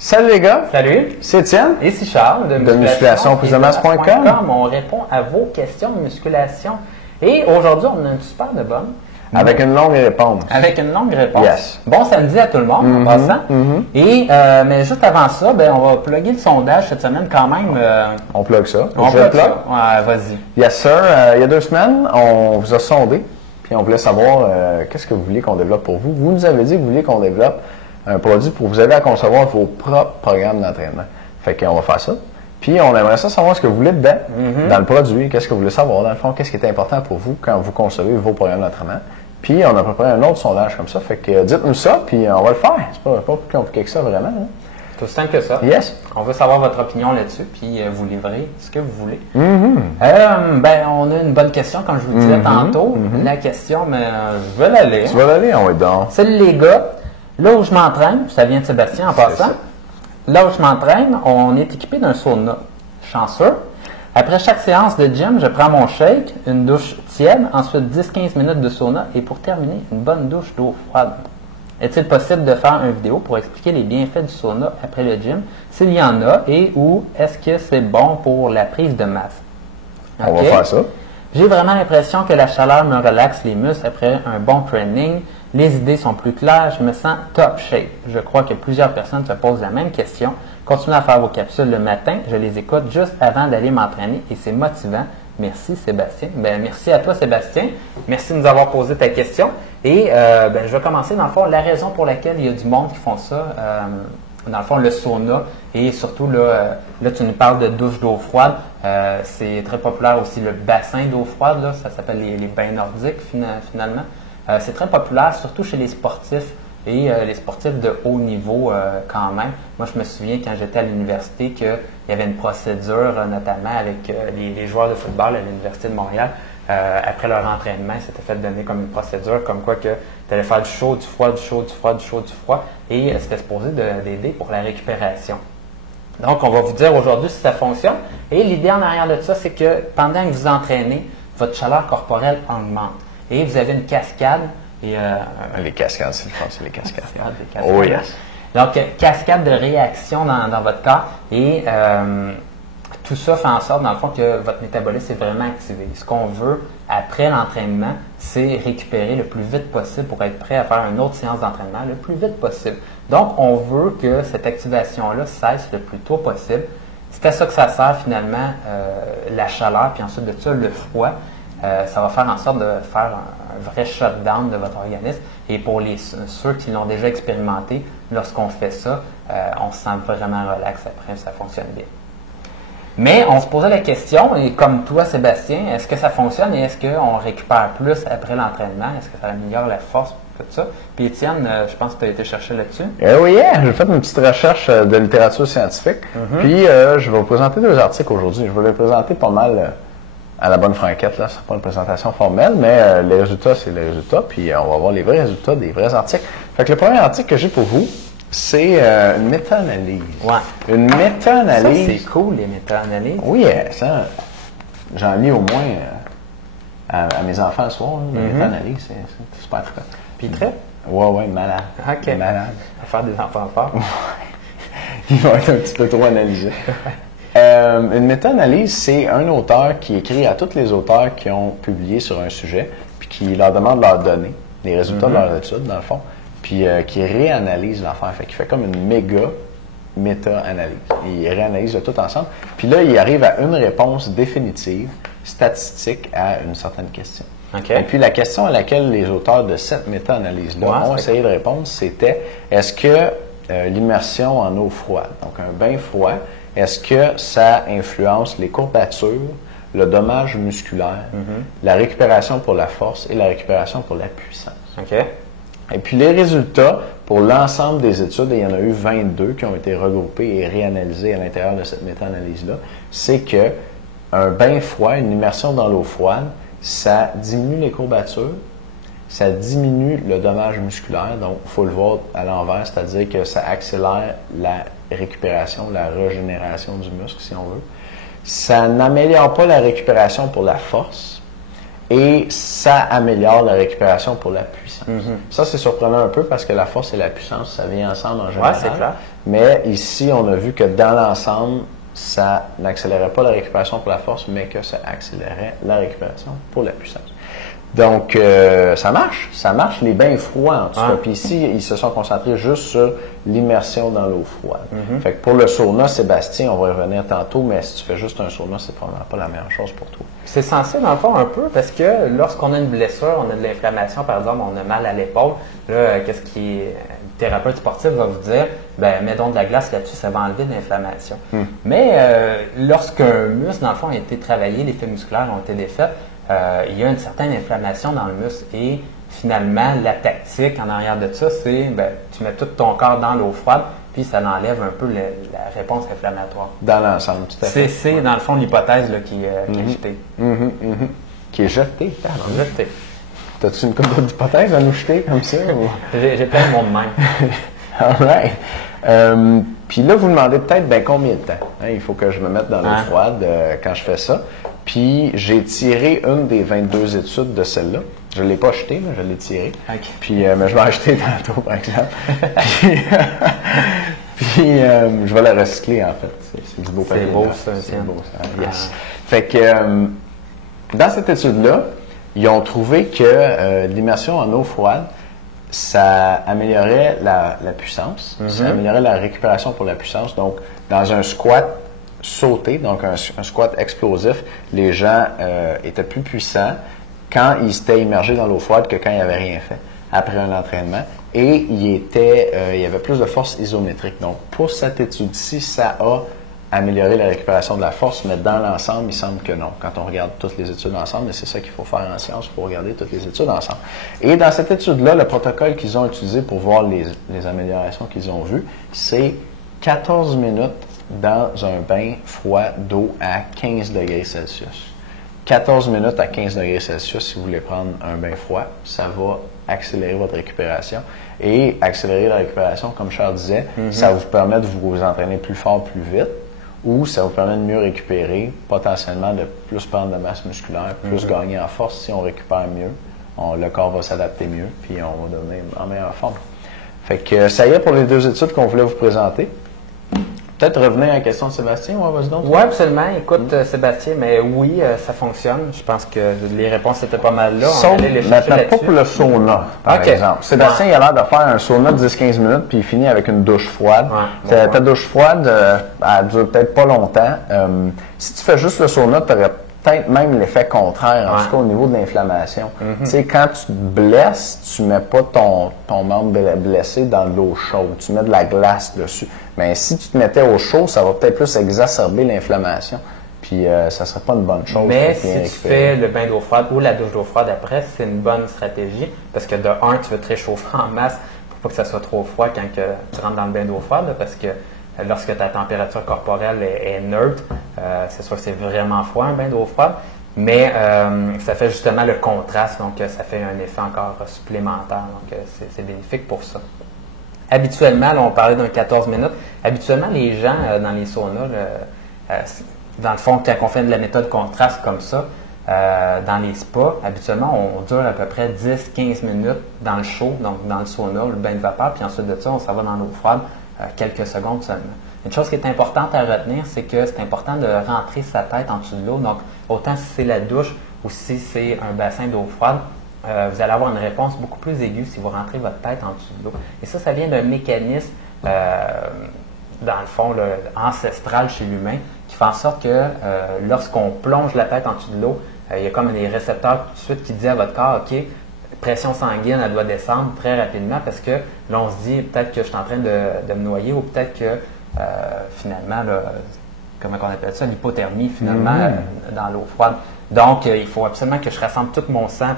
Salut les gars! Salut! C'est Étienne. Et c'est Charles de musculation-prise-de-masse.com. On répond à vos questions de musculation. Et aujourd'hui, on a une super de bonne. Avec une longue réponse. Avec une longue réponse. Yes. Bon samedi à tout le monde en passant. Et, mais juste avant ça, on va plugger le sondage cette semaine quand même. On plug ça. On plug ça. Ouais, vas-y. Yes sir. Il y a 2 semaines, on vous a sondé. Puis on voulait savoir qu'est-ce que vous voulez qu'on développe pour vous. Vous nous avez dit que vous vouliez qu'on développe un produit pour vous aider à concevoir vos propres programmes d'entraînement. Fait qu'on va faire ça. Puis on aimerait ça savoir ce que vous voulez dedans, dans le produit. Qu'est-ce que vous voulez savoir dans le fond. Qu'est-ce qui est important pour vous quand vous concevez vos programmes d'entraînement. Puis on a préparé un autre sondage comme ça. Fait que dites-nous ça, puis on va le faire. C'est pas plus compliqué que ça vraiment. Hein? C'est aussi simple que ça. Yes. On veut savoir votre opinion là-dessus, puis vous livrer ce que vous voulez. On a une bonne question, comme je vous le disais tantôt. La question, mais je vais la lire. Tu vas l'aller, on va être dedans. Salut les gars. Là où je m'entraîne, ça vient de Sébastien en passant. Là où je m'entraîne, on est équipé d'un sauna. Chanceux. Après chaque séance de gym, je prends mon shake, une douche tiède, ensuite 10-15 minutes de sauna et pour terminer, une bonne douche d'eau froide. Est-il possible de faire une vidéo pour expliquer les bienfaits du sauna après le gym, s'il y en a, et ou est-ce que c'est bon pour la prise de masse? On va faire ça. J'ai vraiment l'impression que la chaleur me relaxe les muscles après un bon training. Les idées sont plus claires, je me sens top shape. Je crois que plusieurs personnes se posent la même question. Continuez à faire vos capsules le matin, je les écoute juste avant d'aller m'entraîner et c'est motivant. Merci Sébastien. Merci à toi Sébastien. Merci de nous avoir posé ta question. Et je vais commencer dans le fond, la raison pour laquelle il y a du monde qui font ça, dans le fond le sauna et surtout là tu nous parles de douche d'eau froide. C'est très populaire aussi le bassin d'eau froide, là, ça s'appelle les bains nordiques finalement. C'est très populaire, surtout chez les sportifs et les sportifs de haut niveau quand même. Moi, je me souviens quand j'étais à l'université qu'il y avait une procédure, notamment avec les joueurs de football à l'Université de Montréal. Après leur entraînement, ils s'étaient fait donner comme une procédure, comme quoi que tu allais faire du chaud, du froid, du chaud, du froid, du chaud, du froid. Et c'était supposé d'aider pour la récupération. Donc, on va vous dire aujourd'hui si ça fonctionne. Et l'idée en arrière de ça, c'est que pendant que vous entraînez, votre chaleur corporelle augmente. Et vous avez une cascade. Et, les cascades, c'est le fun, c'est les cascades. Oh yes. Donc, cascade de réaction dans votre corps. Et tout ça fait en sorte, dans le fond, que votre métabolisme est vraiment activé. Ce qu'on veut après l'entraînement, c'est récupérer le plus vite possible pour être prêt à faire une autre séance d'entraînement le plus vite possible. Donc, on veut que cette activation-là cesse le plus tôt possible. C'est à ça que ça sert finalement la chaleur, puis ensuite de ça, le froid. Ça va faire en sorte de faire un vrai shutdown de votre organisme. Et pour ceux qui l'ont déjà expérimenté, lorsqu'on fait ça, on se sent vraiment relax après, ça fonctionne bien. Mais on se posait la question, et comme toi Sébastien, est-ce que ça fonctionne et est-ce qu'on récupère plus après l'entraînement? Est-ce que ça améliore la force, tout ça? Puis Étienne, je pense que tu as été chercher là-dessus. Oui, j'ai fait une petite recherche de littérature scientifique. Puis je vais vous présenter 2 articles aujourd'hui. Je vais les présenter pas mal à la bonne franquette, là, c'est pas une présentation formelle, mais les résultats, c'est les résultats, puis on va voir les vrais résultats des vrais articles. Fait que le premier article que j'ai pour vous, c'est une méta-analyse. Ouais. Une méta-analyse. Ça, c'est cool, les méta-analyses. Oui, ça, j'en lis au moins à mes enfants le soir. La méta-analyse, c'est super très. Puis très? Ouais, malade. OK. Malade. À faire des enfants forts. Ils vont être un petit peu trop analysés. Une méta-analyse, c'est un auteur qui écrit à tous les auteurs qui ont publié sur un sujet, puis qui leur demande leurs données, les résultats de leur étude, dans le fond, puis qui réanalyse l'affaire. Fait qu'il fait comme une méga méta-analyse. Il réanalyse le tout ensemble. Puis là, il arrive à une réponse définitive, statistique, à une certaine question. OK. Et puis la question à laquelle les auteurs de cette méta-analyse-là ont essayé de répondre, c'était est-ce que l'immersion en eau froide, donc un bain froid, est-ce que ça influence les courbatures, le dommage musculaire, la récupération pour la force et la récupération pour la puissance? OK. Et puis les résultats pour l'ensemble des études, et il y en a eu 22 qui ont été regroupés et réanalysés à l'intérieur de cette méta-analyse-là, c'est que un bain froid, une immersion dans l'eau froide, ça diminue les courbatures, ça diminue le dommage musculaire, donc il faut le voir à l'envers, c'est-à-dire que ça accélère la récupération, la régénération du muscle, si on veut. Ça n'améliore pas la récupération pour la force et ça améliore la récupération pour la puissance. Ça, c'est surprenant un peu parce que la force et la puissance, ça vient ensemble en général. Ouais, c'est clair. Mais ici, on a vu que dans l'ensemble, ça n'accélérait pas la récupération pour la force, mais que ça accélérait la récupération pour la puissance. Donc, ça marche, les bains froids en tout cas. Puis ici, ils se sont concentrés juste sur l'immersion dans l'eau froide. Fait que pour le sauna, Sébastien, on va y revenir tantôt, mais si tu fais juste un sauna, c'est probablement pas la meilleure chose pour toi. C'est censé, dans le fond, un peu, parce que lorsqu'on a une blessure, on a de l'inflammation, par exemple, on a mal à l'épaule, là, qu'est-ce qui est... Le thérapeute sportif va vous dire, ben, mets donc de la glace là-dessus, ça va enlever de l'inflammation. Mais lorsqu'un muscle, dans le fond, a été travaillé, les fibres musculaires ont été défaites, il y a une certaine inflammation dans le muscle et finalement, la tactique en arrière de ça, c'est ben, tu mets tout ton corps dans l'eau froide puis ça enlève un peu la réponse inflammatoire. Dans l'ensemble, tout à fait. C'est dans le fond l'hypothèse là, qui est jetée. Qui est jetée? Jetée. T'as-tu une couple d'hypothèses à nous jeter comme ça? J'ai plein de monde même. All right. Puis là, vous demandez peut-être combien de temps. Hein, il faut que je me mette dans l'eau froide quand je fais ça. Puis j'ai tiré une des 22 études de celle-là. Je ne l'ai pas achetée, mais je l'ai tirée. Okay. Puis mais je vais acheter tantôt, par exemple. puis je vais la recycler, en fait. C'est du beau papier. C'est beau, ça. C'est beau, ça. Yes. Fait que dans cette étude-là, ils ont trouvé que l'immersion en eau froide, ça améliorait la puissance, ça améliorait la récupération pour la puissance. Donc, dans un squat sauté, donc un squat explosif, les gens étaient plus puissants quand ils étaient immergés dans l'eau froide que quand ils n'avaient rien fait après un entraînement. Et il y avait plus de force isométrique. Donc, pour cette étude-ci, ça a amélioré la récupération de la force, mais dans l'ensemble, il semble que non. Quand on regarde toutes les études ensemble, mais c'est ça qu'il faut faire en science, il faut regarder toutes les études ensemble. Et dans cette étude-là, le protocole qu'ils ont utilisé pour voir les améliorations qu'ils ont vues, c'est 14 minutes dans un bain froid d'eau à 15 degrés Celsius. 14 minutes à 15 degrés Celsius, si vous voulez prendre un bain froid, ça va accélérer votre récupération. Et accélérer la récupération, comme Charles disait, ça vous permet de vous entraîner plus fort, plus vite, ou ça vous permet de mieux récupérer, potentiellement de plus prendre de masse musculaire, plus gagner en force. Si on récupère mieux, le corps va s'adapter mieux, puis on va devenir en meilleure forme. Fait que ça y est pour les deux études qu'on voulait vous présenter. Peut-être revenir à la question de Sébastien, vas-y donc. Oui, absolument. Écoute, Sébastien, mais oui, ça fonctionne. Je pense que les réponses étaient pas mal là. Sauf maintenant, pas pour le sauna, par exemple. Sébastien, il a l'air de faire un sauna de 10-15 minutes, puis il finit avec une douche froide. Ta douche froide, elle dure peut-être pas longtemps. Si tu fais juste le sauna, tu aurais peut-être même l'effet contraire, en tout cas au niveau de l'inflammation. Tu sais, quand tu te blesses, tu mets pas ton membre blessé dans de l'eau chaude. Tu mets de la glace dessus. Mais si tu te mettais au chaud, ça va peut-être plus exacerber l'inflammation. Puis ça serait pas une bonne chose. Mais si tu fais le bain d'eau froide ou la douche d'eau froide après, c'est une bonne stratégie. Parce que de un, tu veux te réchauffer en masse pour pas que ça soit trop froid quand tu rentres dans le bain d'eau froide. Là, parce que lorsque ta température corporelle est neutre, c'est sûr que c'est vraiment froid un bain d'eau froide. Mais ça fait justement le contraste, donc ça fait un effet encore supplémentaire. Donc c'est bénéfique pour ça. Habituellement, là, on parlait d'un 14 minutes. Habituellement, les gens dans les saunas, dans le fond, quand on fait de la méthode contraste comme ça, dans les spas, habituellement, on dure à peu près 10-15 minutes dans le chaud, donc dans le sauna, le bain de vapeur, puis ensuite de ça, on s'en va dans l'eau froide, quelques secondes seulement. Une chose qui est importante à retenir, c'est que c'est important de rentrer sa tête en dessous de l'eau. Donc, autant si c'est la douche ou si c'est un bassin d'eau froide, vous allez avoir une réponse beaucoup plus aiguë si vous rentrez votre tête en dessous de l'eau. Et ça vient d'un mécanisme, dans le fond, ancestral chez l'humain, qui fait en sorte que lorsqu'on plonge la tête en dessous de l'eau, il y a comme des récepteurs tout de suite qui disent à votre corps, OK, pression sanguine, elle doit descendre très rapidement parce que là, on se dit, peut-être que je suis en train de me noyer ou peut-être que finalement, là, comment on appelle ça, l'hypothermie, finalement, dans l'eau froide. Donc, il faut absolument que je rassemble tout mon sang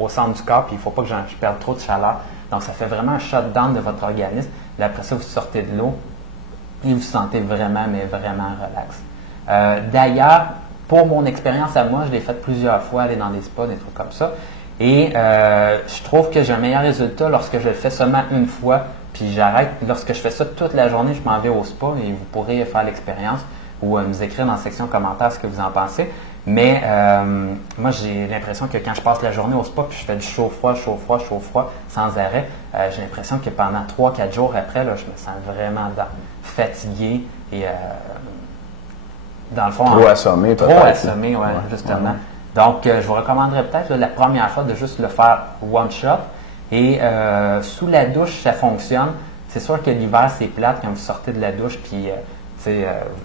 au centre du corps, puis il ne faut pas que je perde trop de chaleur. Donc, ça fait vraiment un shutdown de votre organisme. Et après ça, vous sortez de l'eau et vous vous sentez vraiment, mais vraiment relax. D'ailleurs, pour mon expérience à moi, je l'ai fait plusieurs fois, aller dans des spas, des trucs comme ça. Et je trouve que j'ai un meilleur résultat lorsque je le fais seulement une fois, puis j'arrête. Lorsque je fais ça toute la journée, je m'en vais au spa et vous pourrez faire l'expérience ou nous écrire dans la section commentaires ce que vous en pensez. Mais moi, j'ai l'impression que quand je passe la journée au spa puis je fais du chaud-froid, chaud-froid, chaud-froid sans arrêt, j'ai l'impression que pendant 3-4 jours après, là, je me sens vraiment fatigué et dans le fond… Trop assommé, Trop assommé, oui, justement. Donc, je vous recommanderais peut-être la première fois de juste le faire one shot. Et sous la douche, ça fonctionne. C'est sûr que l'hiver, c'est plate quand vous sortez de la douche puis vous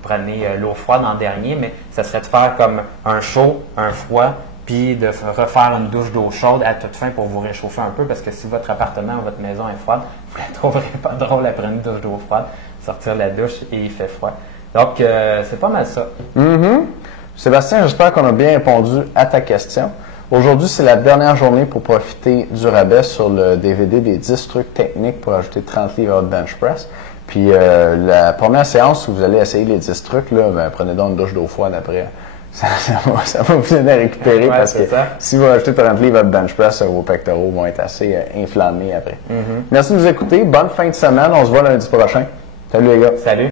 prenez l'eau froide en dernier, mais ça serait de faire comme un chaud, un froid, puis de refaire une douche d'eau chaude à toute fin pour vous réchauffer un peu, parce que si votre appartement ou votre maison est froide, vous ne la trouverez pas drôle après une douche d'eau froide, sortir de la douche et il fait froid. Donc, c'est pas mal ça. Sébastien, j'espère qu'on a bien répondu à ta question. Aujourd'hui, c'est la dernière journée pour profiter du rabais sur le DVD des 10 trucs techniques pour ajouter 30 livres à votre bench press. Puis la première séance où vous allez essayer les 10 trucs, là, prenez donc une douche d'eau froide après. Ça va vous aider à récupérer parce que si vous rajoutez 30 livres à votre bench press, vos pectoraux vont être assez inflammés après. Merci de nous écouter. Bonne fin de semaine. On se voit lundi prochain. Salut les gars. Salut.